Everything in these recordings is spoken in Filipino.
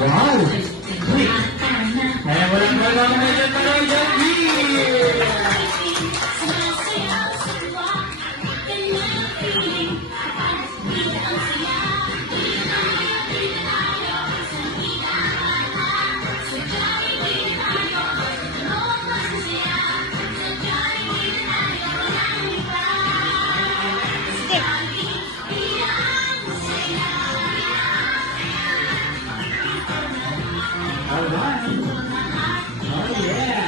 Wow! Kaya walang medyo tanong dyan. Alright. Oh yeah.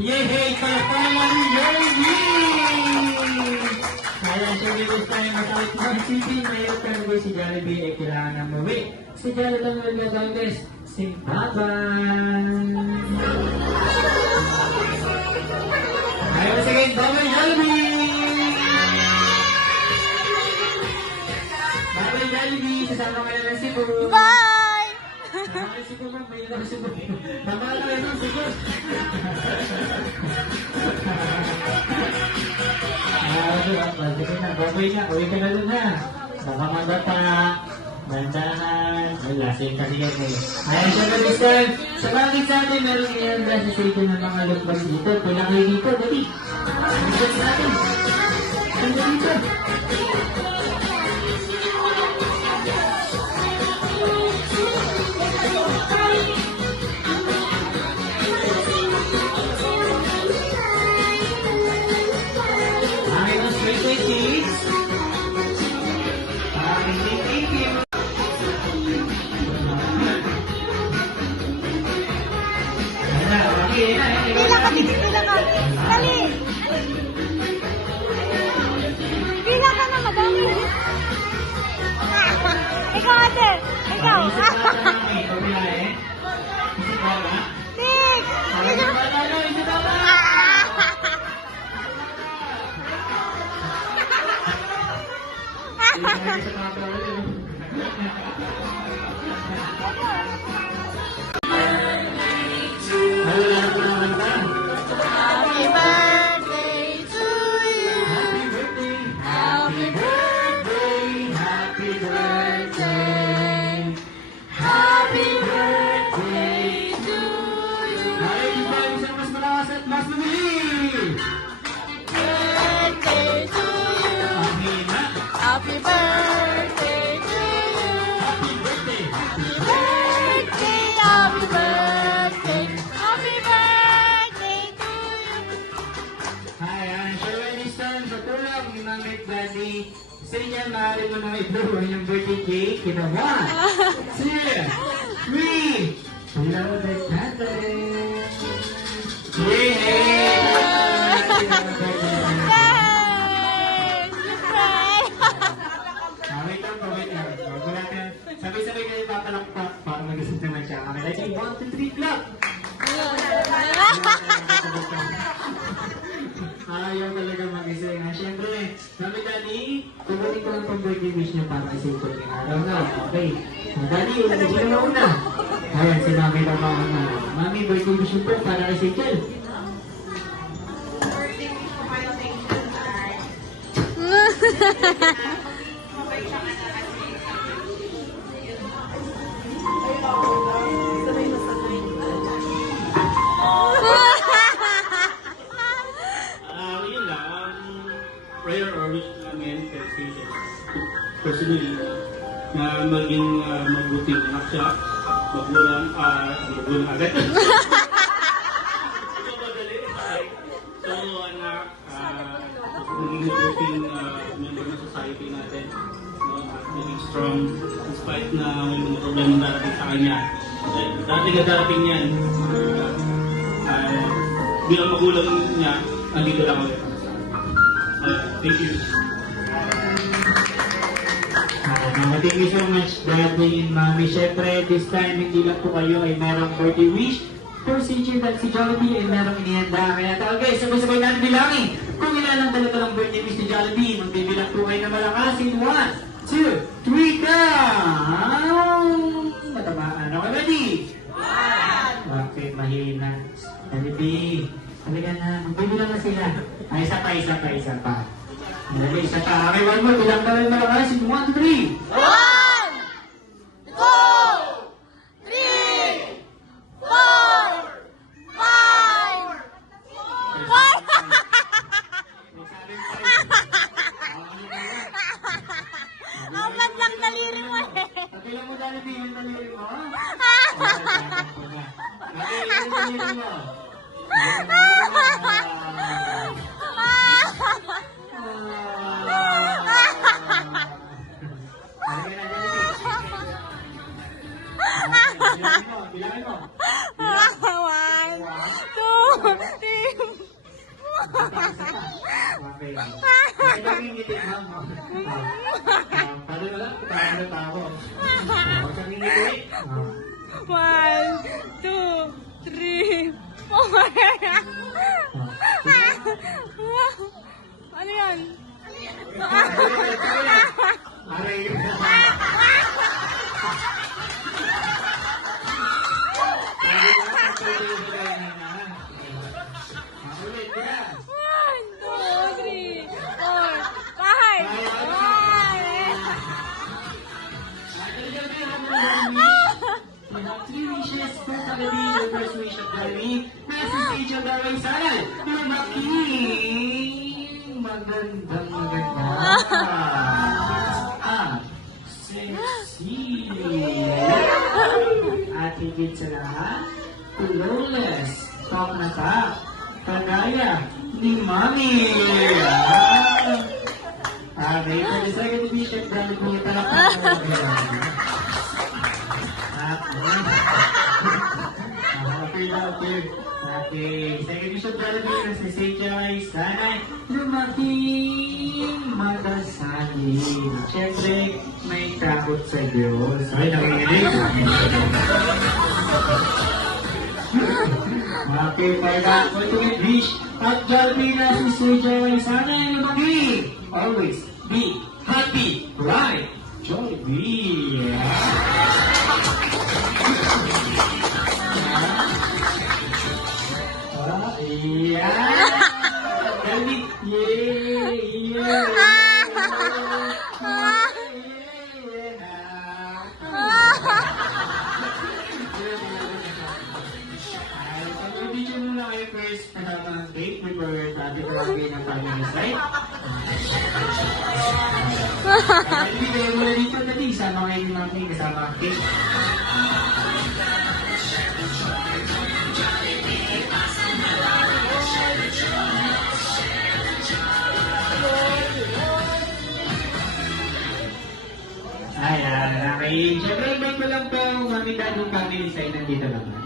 Yay! Palakpakan namin Yogi! Kaya syempre gusto tayo masakit ng city. Ngayon ka na si Jollibee ay kailangan na mawi. Si Jollibee lang naman gagawin guys. Simbaban! Ngayon sige, bye-bye Jollibee! Bye-bye Jollibee! Sasama ka na lang si Boo! Bye! Ay, si Boo ma'am, may ilang si Boo. Tama na lang si Boo! Sige na, babay na. Uwi ka na dun ha. Baka magata. Bandahan. Ay, lasing kasi yan eh. Ayan siya kalistan. Sa bakit sa atin, meron ngayon sa sito ng mga lukbas dito. Kulang kayo dito, dali. Lukbas natin. Ano dito? Pila ka, pila ka. Dali. Pila ka na, madami. Ikaw, ate. Ikaw. Tik. Happy birthday to you. Happy birthday. Happy birthday. Happy birthday to you. Mas malakas at mas mabili! Birthday to you. Happy birthday to you. Happy birthday! Happy birthday. Happy birthday. Happy birthday to you. Ayan, so ladies and sa tulong ni Mami at Daddy, sa inyo, maaari mo na i-blow ang iyong birthday cake in a 1, 2, 3, blow the candle! Yay! Wait lang po, wait lang. Bago natin, sabay-sabay kayo papalakpak para mag-isip naman siya. Okay, let's say 1, 2, 3, clap! Ayaw talaga mag-ising. Siyempre, Mami Daddy, tubutin ko lang pang birthday wish niyo para kasi ito yung araw na. Okay. Daddy, sino na una? Ayan, si Mami na mauna. Mami, birthday wish niyo po para kasi ito. Yun lang, prayer or wish namin kasi personally na maging mabuting anak siya, magulang agad. So madali, so anak, maging mabuting member ng society natin, no? Maging strong despite na may mga problema darating sa kanya. Darating na darating yan. Bilang magulang niya, nandito lang ulit. Thank you. thank you so much, Daddy and Mommy. Siyempre, this time, hindi lang po kayo ay merong birthday wish for si Chid at si Jollibee ay merong inihanda. Kaya okay, sabay-sabay natin bilangin. Kung ilan lang talaga ng birthday wish ni Jollibee, magbibilang po kayo na malakasin. 1, 2, 3, down! Matamaan. Okay, ready? Okay, mahina. Jollibee, talaga na. Magbibilang na sila. Ay, isa pa. Dali, isa pa. Okay, one more. Bilang ka rin malakasin. 1, 2, 3. 1, 2, 3, 4, 5. Apat lang daliri mo eh. Tapilan mo dali din yung daliri mo. Okay, yung daliri mo. Bilangin mo. 1, 2, 3, Okay. Bakit ngiti mo? Paano na lang? Paano na tao? Huwag kang ngiti. 1, 2, 3, 4. Ano yan? Aray yun. Ulit, yan. 1, 2, 3, 4, 5. We have 3 wishes for Jollibee. The first wish of Jollibee, message of Daray sana. Lumaking maganda. Sexy. At higit sa lahat, flawless. Talk na ka. Kagaya ni Mami. Okay, for the second wish of Jollibee, talagang Okay, second wish of Jollibee na si Sejay, sana'y lumaking magasalin. Siyempre, may takot sa Diyos. Ay, nakikinig. Okay, for that ultimate wish of Jollibee na si Sejay, sana'y lumaking. Always be happy, right? Jollibee. Yeah! Jollibee! Pag-video muna kayo first kasama ng date before sabi ko lagi ng family side. Hindi kayo muna dito dali. Sama kayo ng mga kasama ang cake. Ay, okay. Siyempre, invite ko lang po ang mami dadong family side nandito naman.